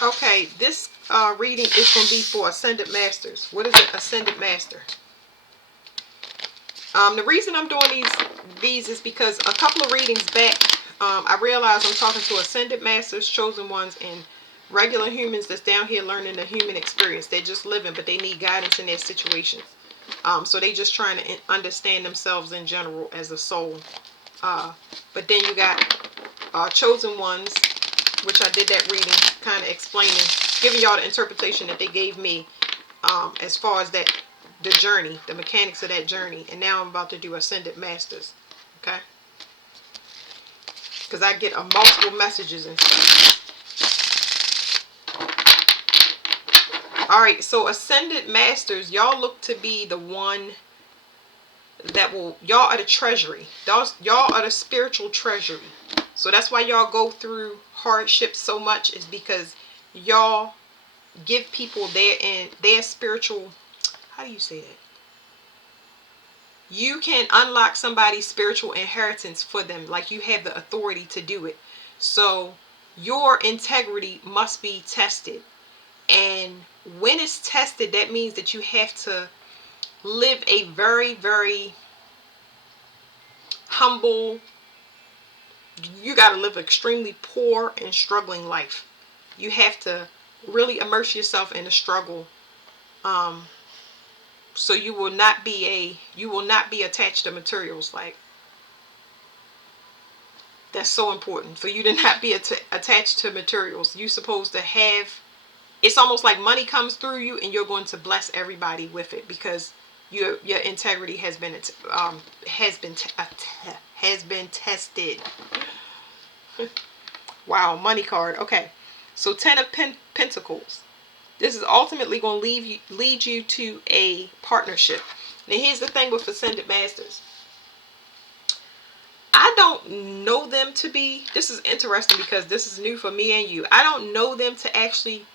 Okay, this reading is going to be for Ascended Masters. What is an Ascended Master? The reason I'm doing these is because a couple of readings back, I realized I'm talking to Ascended Masters, Chosen Ones, and regular humans that's down here learning the human experience. They're just living, but they need guidance in their situations. So they just trying to understand themselves in general as a soul. But then you got Chosen Ones, which I did that reading, kind of explaining, giving y'all the interpretation that they gave me as far as that the journey, the mechanics of that journey. And now I'm about to do Ascended Masters. Okay? Because I get multiple messages and stuff. Alright, so Ascended Masters, y'all look to be the one that will, y'all are the treasury. Y'all are the spiritual treasury. So that's why y'all go through hardships so much, is because y'all give people their spiritual, how do you say that? You can unlock somebody's spiritual inheritance for them. Like, you have the authority to do it. So your integrity must be tested. And when it's tested, that means that you have to live a very, very humble, you got to live an extremely poor and struggling life. You have to really immerse yourself in the struggle. So you will not be attached to materials. Like, that's so important for you to not be attached to materials. You're supposed to have, it's almost like money comes through you and you're going to bless everybody with it, because your integrity has been tested. Wow, money card. Okay, so 10 of Pentacles. This is ultimately going to lead you to a partnership. Now here's the thing with Ascended Masters. I don't know them to be, this is interesting because this is new for me and you. I don't know them to actually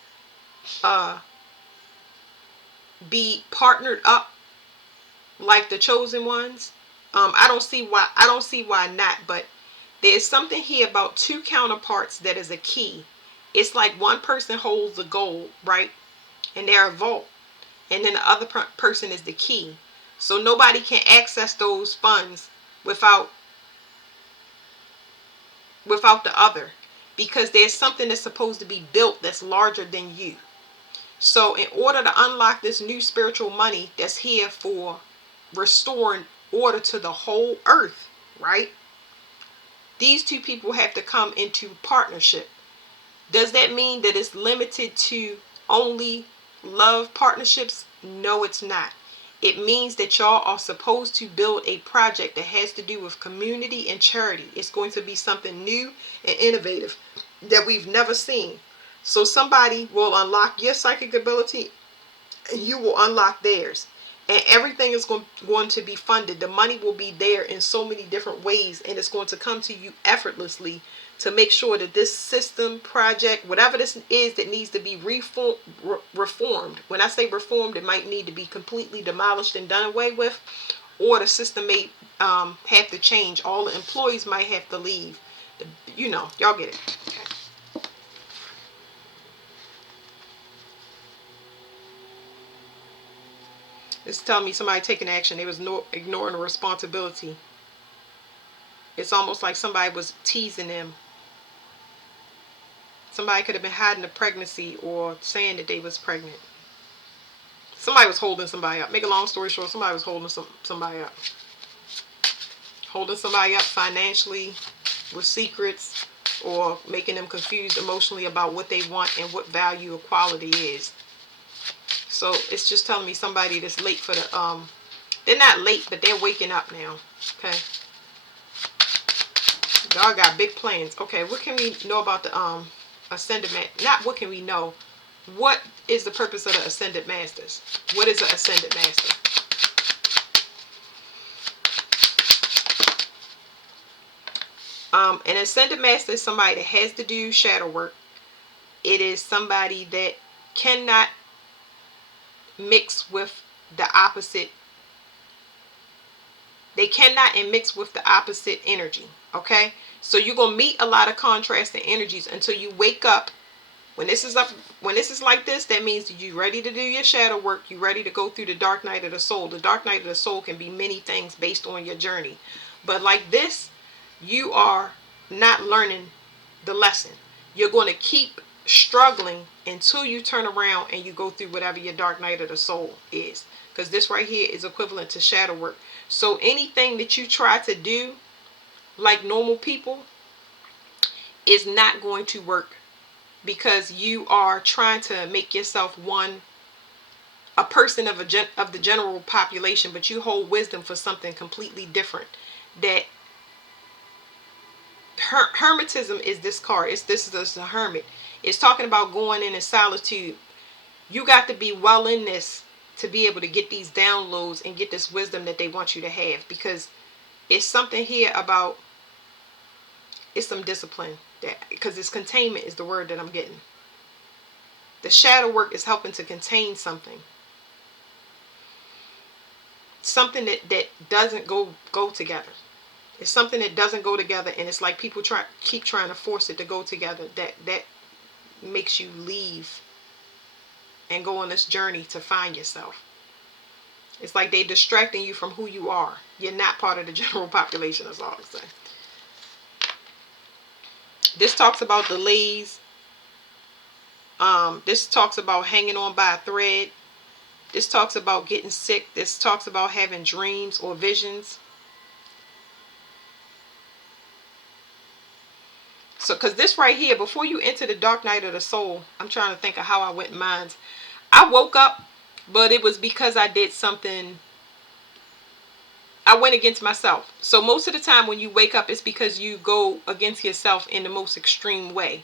be partnered up like the Chosen Ones. I don't see why not, but there's something here about two counterparts that is a key. It's like one person holds the gold, right? And they're a vault. And then the other person is the key. So nobody can access those funds without the other, because there's something that's supposed to be built that's larger than you. So in order to unlock this new spiritual money that's here for restoring order to the whole earth, right? These two people have to come into partnership. Does that mean that it's limited to only love partnerships? No, it's not. It means that y'all are supposed to build a project that has to do with community and charity. It's going to be something new and innovative that we've never seen. So somebody will unlock your psychic ability and you will unlock theirs. And everything is going to be funded. The money will be there in so many different ways, and it's going to come to you effortlessly to make sure that this system, project, whatever this is that needs to be reformed. When I say reformed, it might need to be completely demolished and done away with, or the system may have to change. All the employees might have to leave. You know, y'all get it. It's telling me somebody taking action. They was ignoring the responsibility. It's almost like somebody was teasing them. Somebody could have been hiding a pregnancy or saying that they was pregnant. Somebody was holding somebody up. Make a long story short, somebody was holding somebody up. Holding somebody up financially, with secrets, or making them confused emotionally about what they want and what value or quality is. So it's just telling me somebody that's late for the they're not late, but they're waking up now. Okay. Y'all got big plans. Okay, what can we know about the Ascended Master? Not what can we know. What is the purpose of the Ascended Masters? What is an Ascended Master? An Ascended Master is somebody that has to do shadow work. It is somebody that cannot mix with the opposite. They cannot mix with the opposite energy. Okay? So you're going to meet a lot of contrasting energies until you wake up When this is up, when this is like this, that means that you ready to do your shadow work. You ready to go through the dark night of the soul. The dark night of the soul can be many things based on your journey. But like this, you are not learning the lesson. You're going to keep struggling until you turn around and you go through whatever your dark night of the soul is. Because this right here is equivalent to shadow work. So anything that you try to do like normal people is not going to work, because you are trying to make yourself a person of the general population, but you hold wisdom for something completely different. That hermetism is this card. This is a hermit. It's talking about going in solitude. You got to be well in this to be able to get these downloads and get this wisdom that they want you to have, because it's something here about, it's some discipline, that because it's containment is the word that I'm getting. The shadow work is helping to contain something that doesn't go together. It's something that doesn't go together, and it's like people keep trying to force it to go together. That makes you leave and go on this journey to find yourself. It's like they distracting you from who you are. You're not part of the general population, that's all I'm saying. This talks about delays. This talks about hanging on by a thread. This talks about getting sick. This talks about having dreams or visions. So, because this right here, before you enter the dark night of the soul, I'm trying to think of how I went in mine. I woke up, but it was because I did something. I went against myself. So most of the time when you wake up, it's because you go against yourself in the most extreme way.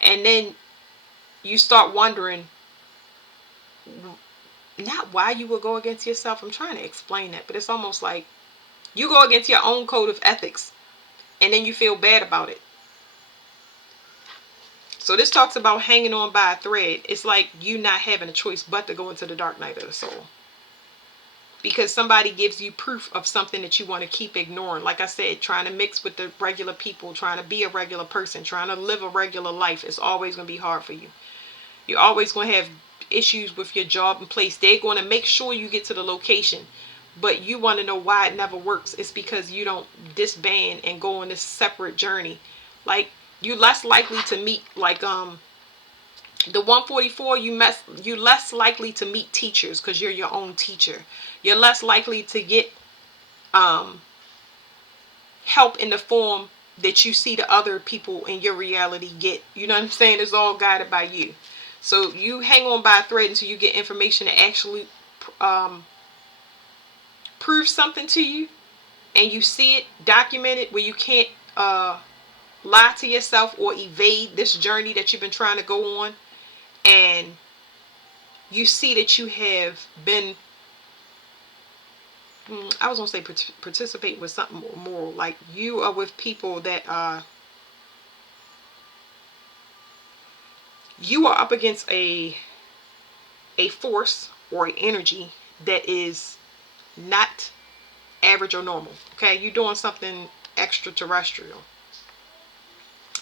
And then you start wondering, not why you would go against yourself. I'm trying to explain that, but it's almost like you go against your own code of ethics, and then you feel bad about it. So this talks about hanging on by a thread. It's like you not having a choice but to go into the dark night of the soul, because somebody gives you proof of something that you want to keep ignoring. Like I said, trying to mix with the regular people, trying to be a regular person, trying to live a regular life. It's always going to be hard for you. You're always going to have issues with your job and place. They're going to make sure you get to the location, but you want to know why it never works. It's because you don't disband and go on this separate journey. Like, you less likely to meet, like the 144, you less likely to meet teachers because you're your own teacher. You're less likely to get help in the form that you see the other people in your reality get. You know what I'm saying? It's all guided by you. So you hang on by a thread until you get information that actually proves something to you, and you see it documented where you can't lie to yourself or evade this journey that you've been trying to go on. And you see that you have been, I was going to say participate with something more moral. Like, you are with people that you are up against a force or an energy that is not average or normal. Okay, you're doing something extraterrestrial.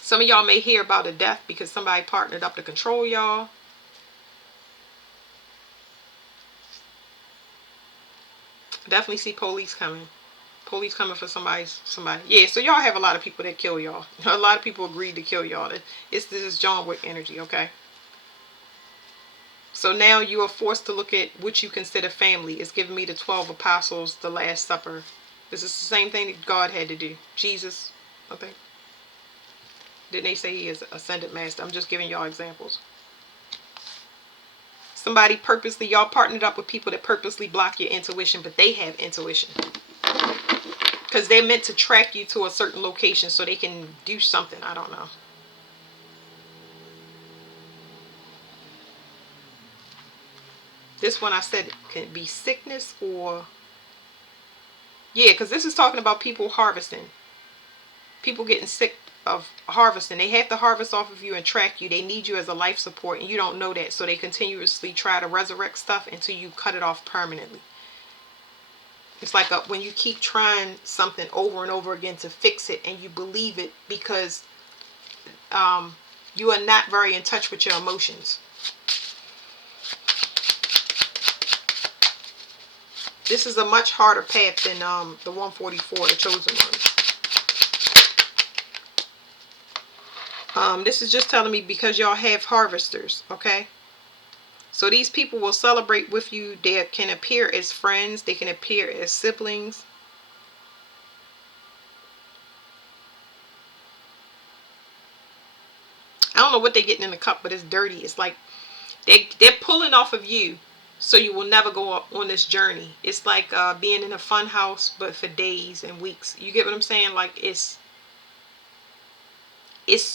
Some of y'all may hear about a death because somebody partnered up to control y'all. Definitely see police coming. Police coming for somebody. Yeah, so y'all have a lot of people that kill y'all. A lot of people agreed to kill y'all. This is John Wick energy, okay? So now you are forced to look at what you consider family. It's giving me the 12 apostles, the Last Supper. This is the same thing that God had to do. Jesus, I think. Didn't they say he is ascended master? I'm just giving y'all examples. Somebody purposely, y'all partnered up with people that purposely block your intuition, but they have intuition. Because they're meant to track you to a certain location so they can do something. I don't know. This one I said can be sickness or... Yeah, because this is talking about people harvesting. People getting sick of harvesting. They have to harvest off of you and track you. They need you as a life support, and you don't know that. So they continuously try to resurrect stuff until you cut it off permanently. It's like when you keep trying something over and over again to fix it, and you believe it because You are not very in touch with your emotions. This is a much harder path than the 144, the chosen ones. This is just telling me because y'all have harvesters, okay? So these people will celebrate with you. They can appear as friends. They can appear as siblings. I don't know what they're getting in the cup, but it's dirty. It's like they're pulling off of you, so you will never go on this journey. It's like being in a fun house, but for days and weeks. You get what I'm saying? Like it's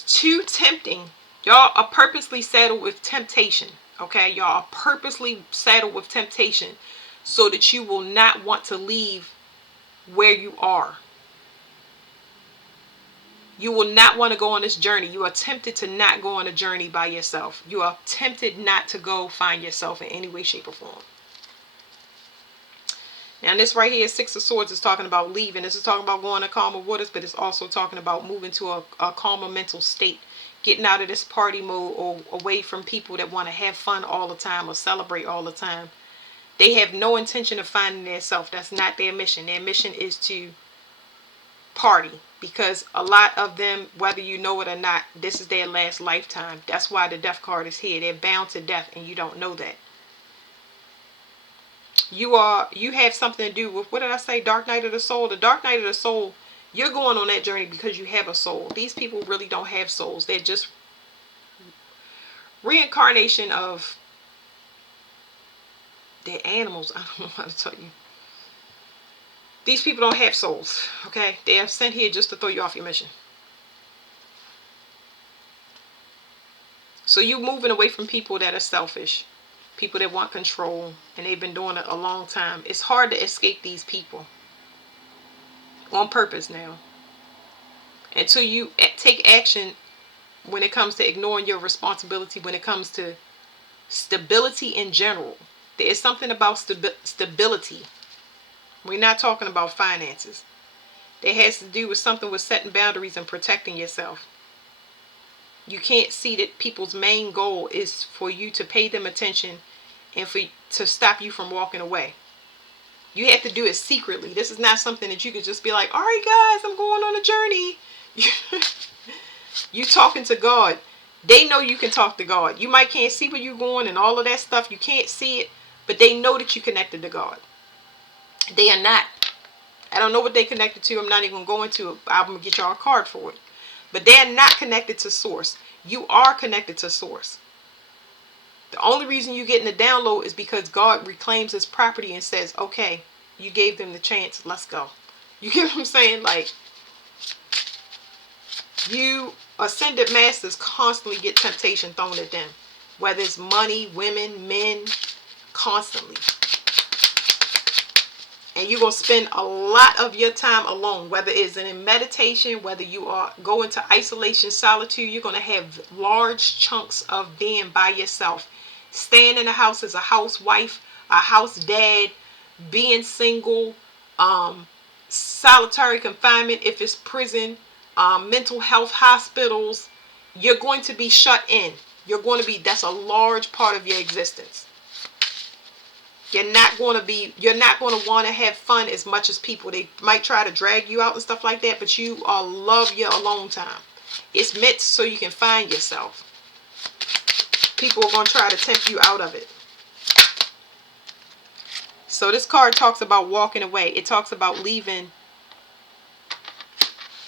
too tempting. Y'all are purposely saddled with temptation. Okay, y'all are purposely saddled with temptation so that you will not want to leave where you are. You will not want to go on this journey. You are tempted to not go on a journey by yourself. You are tempted not to go find yourself in any way, shape, or form. Now this right here, Six of Swords, is talking about leaving. This is talking about going to calmer waters, but it's also talking about moving to a calmer mental state. Getting out of this party mode or away from people that want to have fun all the time or celebrate all the time. They have no intention of finding their self. That's not their mission. Their mission is to party, because a lot of them, whether you know it or not, this is their last lifetime. That's why the death card is here. They're bound to death and you don't know that. You have something to do with, what did I say, dark night of the soul. The dark night of the soul, you're going on that journey because you have a soul. These people really don't have souls. They're just reincarnation of their animals. I don't know how to tell you. These people don't have souls, okay? They are sent here just to throw you off your mission. So you moving away from people that are selfish, people that want control, and they've been doing it a long time. It's hard to escape these people on purpose now. Until you take action when it comes to ignoring your responsibility, when it comes to stability in general. There is something about stability. We're not talking about finances. That has to do with something with setting boundaries and protecting yourself. You can't see that people's main goal is for you to pay them attention and to stop you from walking away. You have to do it secretly. This is not something that you could just be like, all right guys, I'm going on a journey. You talking to God. They know you can talk to God. You might can't see where you're going and all of that stuff. You can't see it, but they know that you connected to God. They are not. I don't know what they connected to. I'm not even going to it. I'm going to get y'all a card for it. But they are not connected to source. You are connected to source. The only reason you're getting the download is because God reclaims his property and says, okay, you gave them the chance. Let's go. You get what I'm saying? Like, you ascended masters constantly get temptation thrown at them. Whether it's money, women, men, constantly. And you're going to spend a lot of your time alone, whether it's in meditation, whether you are going to isolation, solitude. You're going to have large chunks of being by yourself. Staying in the house as a housewife, a house dad, being single, solitary confinement if it's prison, mental health hospitals. You're going to be shut in. That's a large part of your existence. You're not going to want to have fun as much as people. They might try to drag you out and stuff like that, but you love your alone time. It's meant so you can find yourself. People are going to try to tempt you out of it. So this card talks about walking away. It talks about leaving.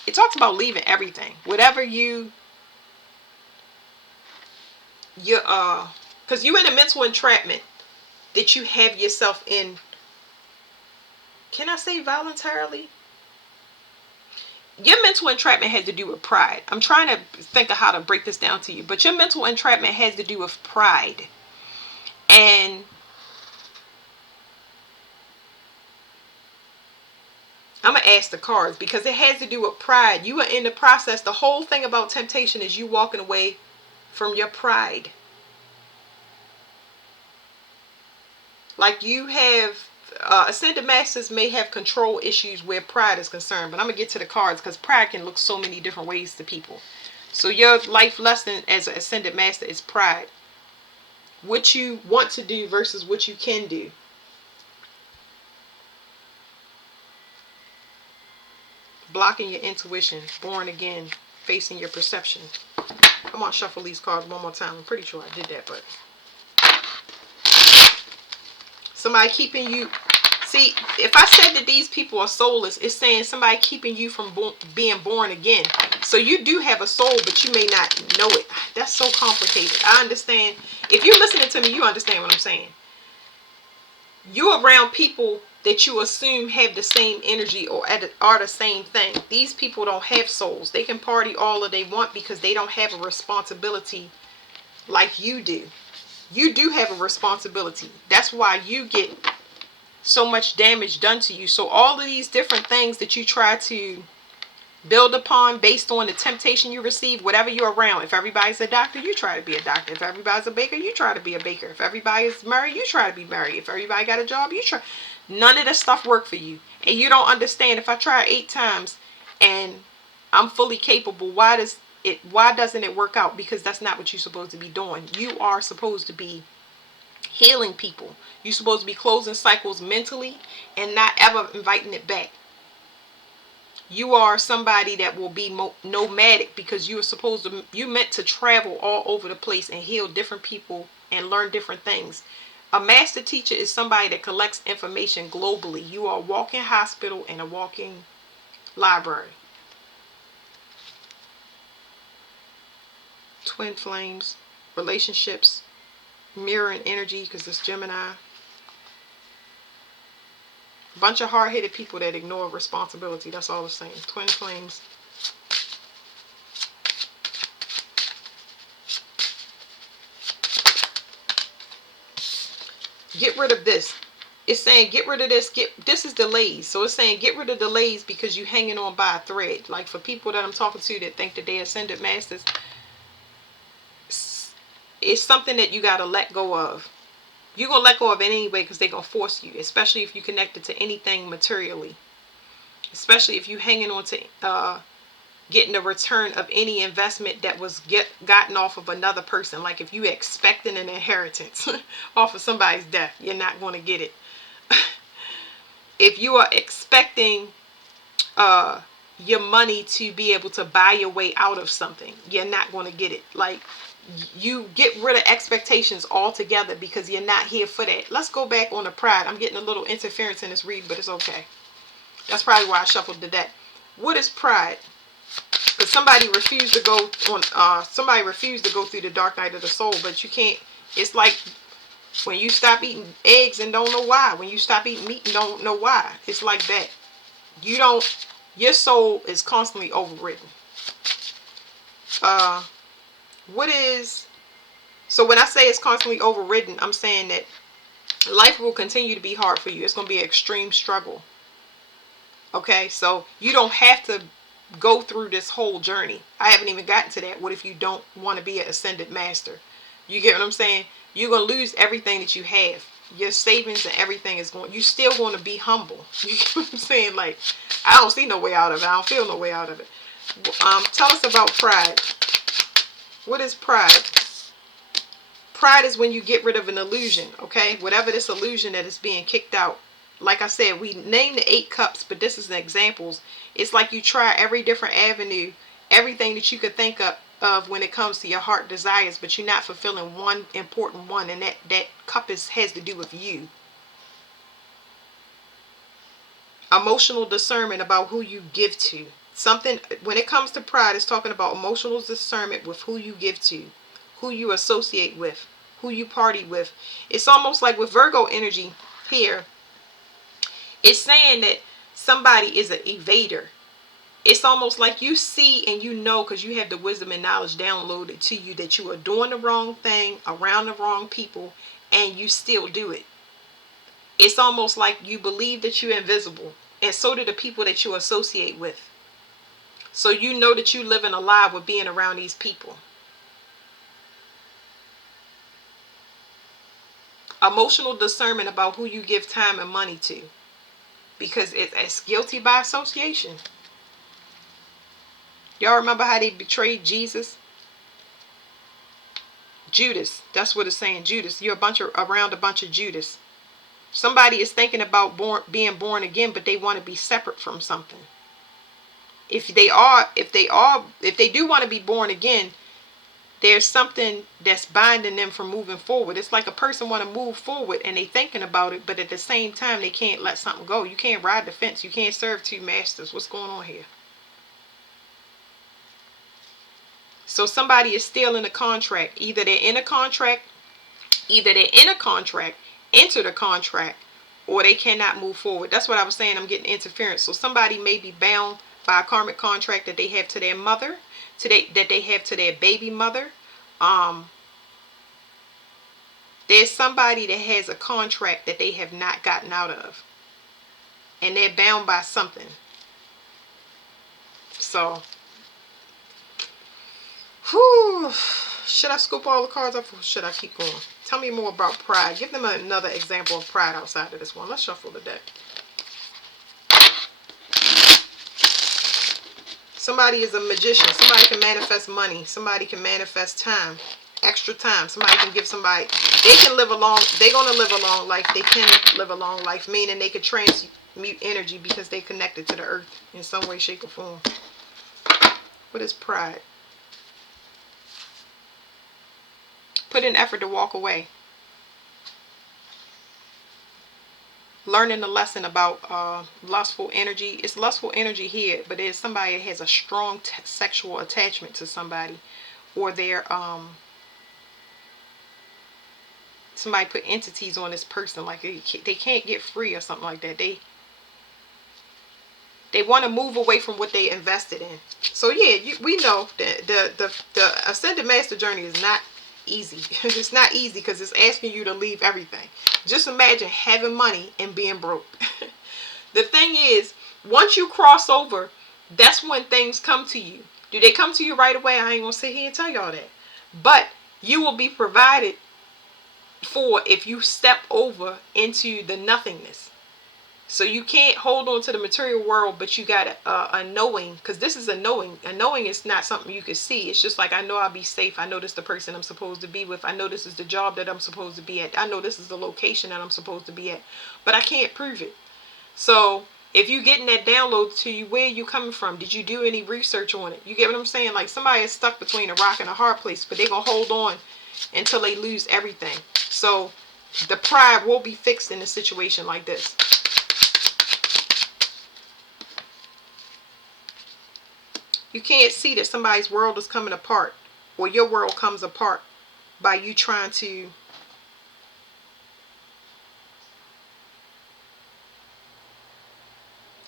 It talks about leaving everything. Whatever because you're in a mental entrapment that you have yourself in. Can I say voluntarily? Your mental entrapment has to do with pride. I'm trying to think of how to break this down to you. But your mental entrapment has to do with pride. And I'm going to ask the cards because it has to do with pride. You are in the process. The whole thing about temptation is you walking away from your pride. Like you have, ascended masters may have control issues where pride is concerned. But I'm going to get to the cards because pride can look so many different ways to people. So your life lesson as an ascended master is pride. What you want to do versus what you can do. Blocking your intuition. Born again. Facing your perception. Come on, shuffle these cards one more time. I'm pretty sure I did that, but somebody keeping you. See, if I said that these people are soulless, it's saying somebody keeping you from being born again. So you do have a soul, but you may not know it. That's so complicated. I understand. If you're listening to me, you understand what I'm saying. You're around people that you assume have the same energy or are the same thing. These people don't have souls. They can party all that they want because they don't have a responsibility like you do. You do have a responsibility. That's why you get so much damage done to you. So all of these different things that you try to build upon based on the temptation you receive, whatever you're around. If everybody's a doctor, you try to be a doctor. If everybody's a baker, you try to be a baker. If everybody's married, you try to be married. If everybody got a job, you try. None of this stuff work for you. And you don't understand. If I try 8 times and I'm fully capable, why doesn't it work out? Because that's not what you're supposed to be doing. You are supposed to be healing people. You're supposed to be closing cycles mentally and not ever inviting it back. You are somebody that will be nomadic because you meant to travel all over the place and heal different people and learn different things. A master teacher is somebody that collects information globally. You are a walking hospital and a walking library. Twin flames, relationships, mirroring energy because it's Gemini. A bunch of hard-headed people that ignore responsibility. That's all it's saying. Twin flames. Get rid of this. It's saying get rid of this. This is delays. So it's saying get rid of delays because you're hanging on by a thread. Like for people that I'm talking to that think that they're ascended masters, it's something that you got to let go of. You're going to let go of it anyway because they're going to force you, especially if you're connected to anything materially. Especially if you're hanging on to getting the return of any investment that was gotten off of another person. Like if you expecting an inheritance off of somebody's death, you're not going to get it. If you are expecting your money to be able to buy your way out of something, you're not going to get it. Like you get rid of expectations altogether because you're not here for that. Let's go back on the pride. I'm getting a little interference in this read, but it's okay. That's probably why I shuffled the deck. What is pride? Because somebody refused to go through the dark night of the soul, but you can't. It's like when you stop eating eggs and don't know why. When you stop eating meat and don't know why. It's like that. Your soul is constantly overridden. So when I say it's constantly overridden, I'm saying that life will continue to be hard for you. It's going to be an extreme struggle. Okay, so you don't have to go through this whole journey. I haven't even gotten to that. What if you don't want to be an ascended master? You get what I'm saying? You're going to lose everything that you have. Your savings and everything is going. You still going to be humble. You get what I'm saying? Like, I don't see no way out of it. I don't feel no way out of it. Tell us about pride. What is pride? Pride is when you get rid of an illusion, okay? Whatever this illusion that is being kicked out. Like I said, we named the 8 cups, but this is an examples. It's like you try every different avenue, everything that you could think of when it comes to your heart desires, but you're not fulfilling one important one, and that cup has to do with you. Emotional discernment about who you give to. Something, when it comes to pride, it's talking about emotional discernment with who you give to, who you associate with, who you party with. It's almost like with Virgo energy here, it's saying that somebody is an evader. It's almost like you see and you know because you have the wisdom and knowledge downloaded to you that you are doing the wrong thing around the wrong people and you still do it. It's almost like you believe that you're invisible, and so do the people that you associate with. So you know that you living a lie with being around these people. Emotional discernment about who you give time and money to. Because it's guilty by association. Y'all remember how they betrayed Jesus? Judas. That's what it's saying. Judas. You're around a bunch of Judas. Somebody is thinking about being born again, but they want to be separate from something. If they do want to be born again, there's something that's binding them from moving forward. It's like a person want to move forward and they thinking about it, but at the same time they can't let something go. You can't ride the fence. You can't serve two masters. What's going on here? So somebody is still in a contract. Either they're in a contract, enter the contract, or they cannot move forward. That's what I was saying. I'm getting interference. So somebody may be bound by a karmic contract that they have to their mother, that they have to their baby mother. There's somebody that has a contract that they have not gotten out of, and they're bound by something. So, whew, should I scoop all the cards up or should I keep going? Tell me more about pride. Give them another example of pride outside of this one. Let's shuffle the deck. Somebody is a magician. Somebody can manifest money. Somebody can manifest time. Extra time. Somebody can give somebody. They're going to live a long life. They can live a long life. Meaning they could transmute energy because they're connected to the earth in some way, shape, or form. What is pride? Put in effort to walk away. Learning the lesson about lustful energy. It's lustful energy here, but there's somebody that has a strong sexual attachment to somebody, or they're somebody put entities on this person, like they can't get free or something like that. They want to move away from what they invested in. So yeah, we know that the ascended master journey is not easy. It's not easy because it's asking you to leave everything. Just imagine having money and being broke. The thing is, once you cross over, that's when things come to you. Do they come to you right away? I ain't gonna sit here and tell y'all that, but you will be provided for if you step over into the nothingness. So you can't hold on to the material world, but you got a knowing, because this is a knowing. A knowing is not something you can see. It's just like, I know I'll be safe. I know this is the person I'm supposed to be with. I know this is the job that I'm supposed to be at. I know this is the location that I'm supposed to be at, but I can't prove it. So if you getting that download to you, where are you coming from? Did you do any research on it? You get what I'm saying? Like somebody is stuck between a rock and a hard place, but they're going to hold on until they lose everything. So the pride will be fixed in a situation like this. You can't see that somebody's world is coming apart, or your world comes apart by you trying to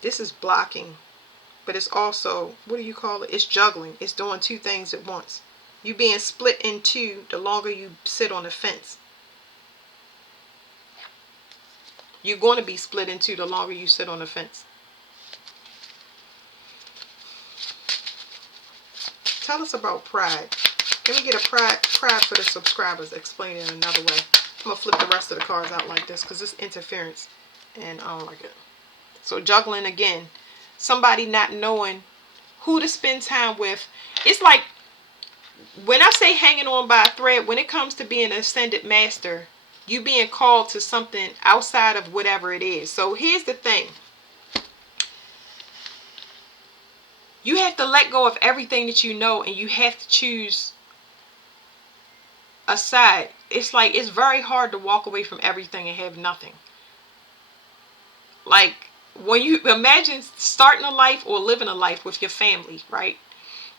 this is blocking, but it's also, what do you call it? It's juggling. It's doing two things at once. You being split in two the longer you sit on the fence. You're going to be split in two the longer you sit on the fence. Tell us about pride. Can we get a pride for the subscribers? Explain it another way. I'm going to flip the rest of the cards out like this because it's interference and I don't like it. So juggling again. Somebody not knowing who to spend time with. It's like, when I say hanging on by a thread, when it comes to being an ascended master, you being called to something outside of whatever it is. So here's the thing. You have to let go of everything that you know, and you have to choose a side. It's like, it's very hard to walk away from everything and have nothing. Like, when you imagine starting a life or living a life with your family, right?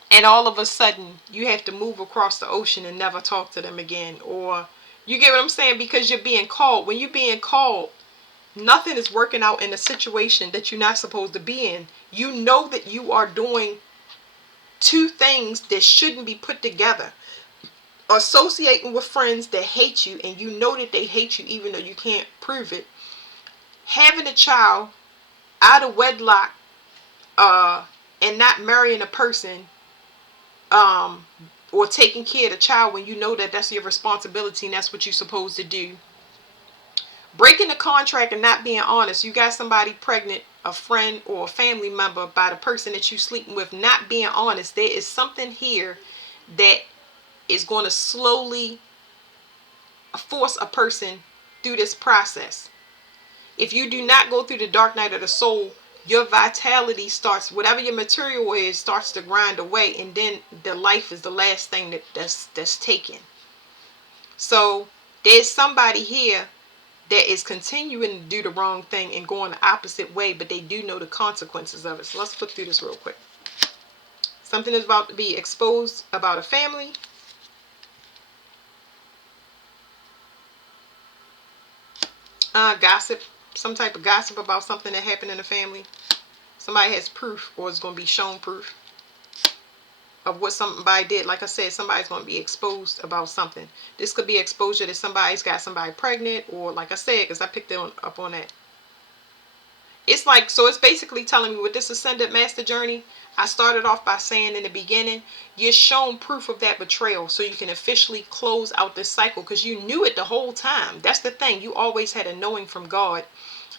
And all of a sudden, you have to move across the ocean and never talk to them again. Or, you get what I'm saying? Because you're being called. When you're being called, nothing is working out in a situation that you're not supposed to be in. You know that you are doing two things that shouldn't be put together. Associating with friends that hate you, and you know that they hate you even though you can't prove it. Having a child out of wedlock, and not marrying a person, or taking care of the child when you know that that's your responsibility and that's what you're supposed to do. Breaking the contract and not being honest. You got somebody pregnant, a friend or a family member, by the person that you sleeping with, not being honest. There is something here that is going to slowly force a person through this process. If you do not go through the dark night of the soul, your vitality starts, whatever your material is, starts to grind away, and then the life is the last thing that's taken. So there's somebody here that is continuing to do the wrong thing and going the opposite way, but they do know the consequences of it. So let's flip through this real quick. Something is about to be exposed about a family. Gossip. Some type of gossip about something that happened in the family. Somebody has proof, or is going to be shown proof of what somebody did. Like I said, somebody's going to be exposed about something. This could be exposure that somebody's got somebody pregnant, or like I said, because I picked it up on that. It's like, so it's basically telling me with this ascended master journey, I started off by saying in the beginning, you're shown proof of that betrayal so you can officially close out this cycle, because you knew it the whole time. That's the thing. You always had a knowing from God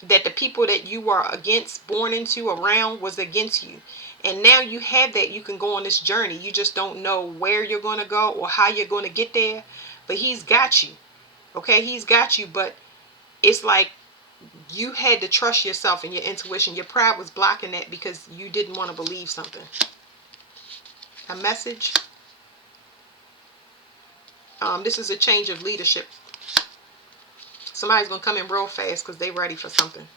that the people that you were against, born into, around, was against you. And now you have that. You can go on this journey. You just don't know where you're going to go or how you're going to get there. But he's got you. Okay? He's got you. But it's like you had to trust yourself and your intuition. Your pride was blocking that because you didn't want to believe something. A message. This is a change of leadership. Somebody's going to come in real fast because they're ready for something.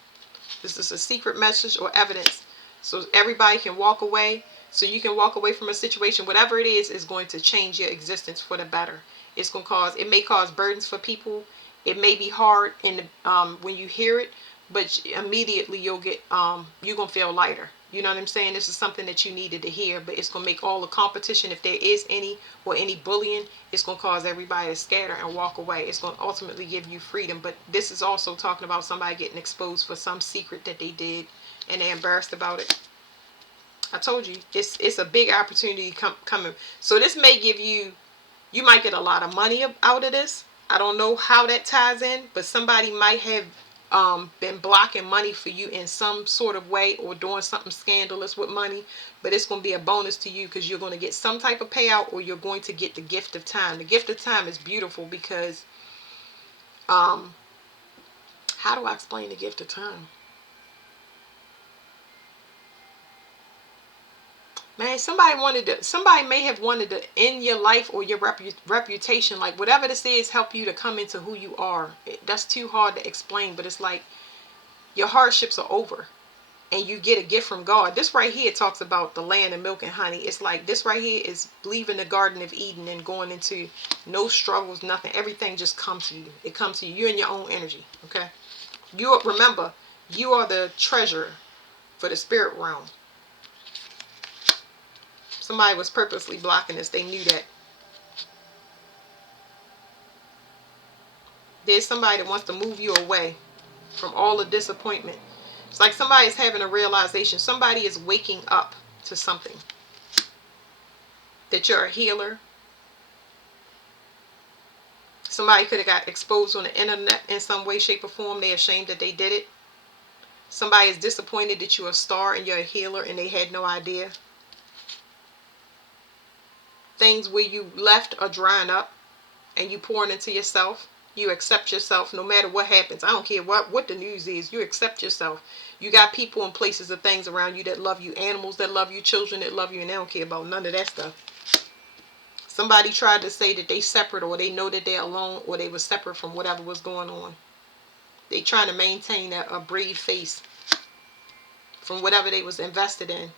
This is a secret message or evidence. So everybody can walk away. So you can walk away from a situation. Whatever it is going to change your existence for the better. It's going to cause, it may cause burdens for people. It may be hard in the, when you hear it, but immediately you'll get, you're going to feel lighter. You know what I'm saying? This is something that you needed to hear, but it's going to make all the competition, if there is any, or any bullying, it's going to cause everybody to scatter and walk away. It's going to ultimately give you freedom. But this is also talking about somebody getting exposed for some secret that they did and they're embarrassed about it. I told you, it's a big opportunity coming. So this may give you, you might get a lot of money out of this. I don't know how that ties in, but somebody might have been blocking money for you in some sort of way, or doing something scandalous with money. But it's going to be a bonus to you because you're going to get some type of payout, or you're going to get the gift of time. The gift of time is beautiful because, how do I explain the gift of time? Man, somebody may have wanted to end your life or your reputation, like whatever this is, help you to come into who you are. That's too hard to explain, but it's like your hardships are over and you get a gift from God. This right here talks about the land of milk and honey. It's like this right here is leaving the Garden of Eden and going into no struggles, nothing. Everything just comes to you. It comes to you. You're in your own energy, okay? Remember, you are the treasure for the spirit realm. Somebody was purposely blocking this. They knew that. There's somebody that wants to move you away from all the disappointment. It's like somebody's having a realization. Somebody is waking up to something. That you're a healer. Somebody could have got exposed on the internet in some way, shape, or form. They're ashamed that they did it. Somebody is disappointed that you're a star and you're a healer and they had no idea. Things where you left are drying up and you pouring into yourself. You accept yourself no matter what happens. I don't care what the news is. You accept yourself. You got people and places and things around you that love you. Animals that love you. Children that love you. And they don't care about none of that stuff. Somebody tried to say that they separate, or they know that they're alone, or they were separate from whatever was going on. They trying to maintain a brave face from whatever they was invested in.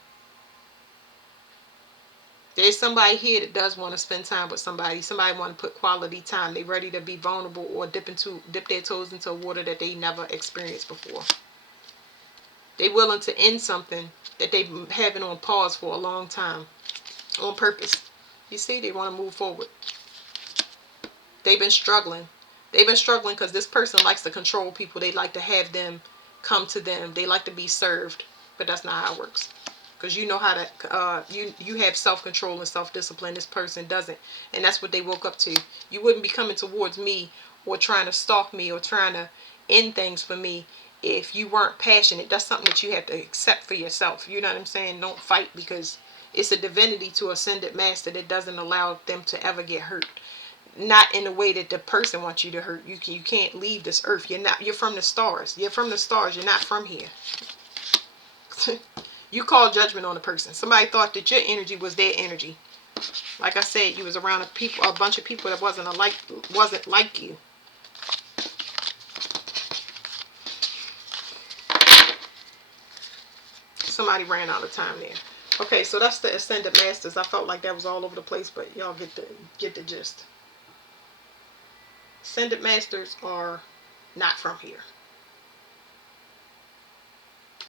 There's somebody here that does want to spend time with somebody. Somebody want to put quality time. They ready to be vulnerable or dip their toes into water that they never experienced before. They willing to end something that they've been having on pause for a long time. On purpose. You see, they want to move forward. They've been struggling. They've been struggling because this person likes to control people. They like to have them come to them. They like to be served. But that's not how it works. Because you know how to, you have self-control and self-discipline. This person doesn't. And that's what they woke up to. You wouldn't be coming towards me or trying to stalk me or trying to end things for me if you weren't passionate. That's something that you have to accept for yourself. You know what I'm saying? Don't fight, because it's a divinity to ascended master that doesn't allow them to ever get hurt. Not in the way that the person wants you to hurt. You can't leave this earth. You're from the stars. You're from the stars. You're not from here. You call judgment on a person. Somebody thought that your energy was their energy. Like I said, you was around a bunch of people that wasn't like you. Somebody ran out of time there. Okay, so that's the ascended masters. I felt like that was all over the place, but y'all get the gist. Ascended masters are not from here.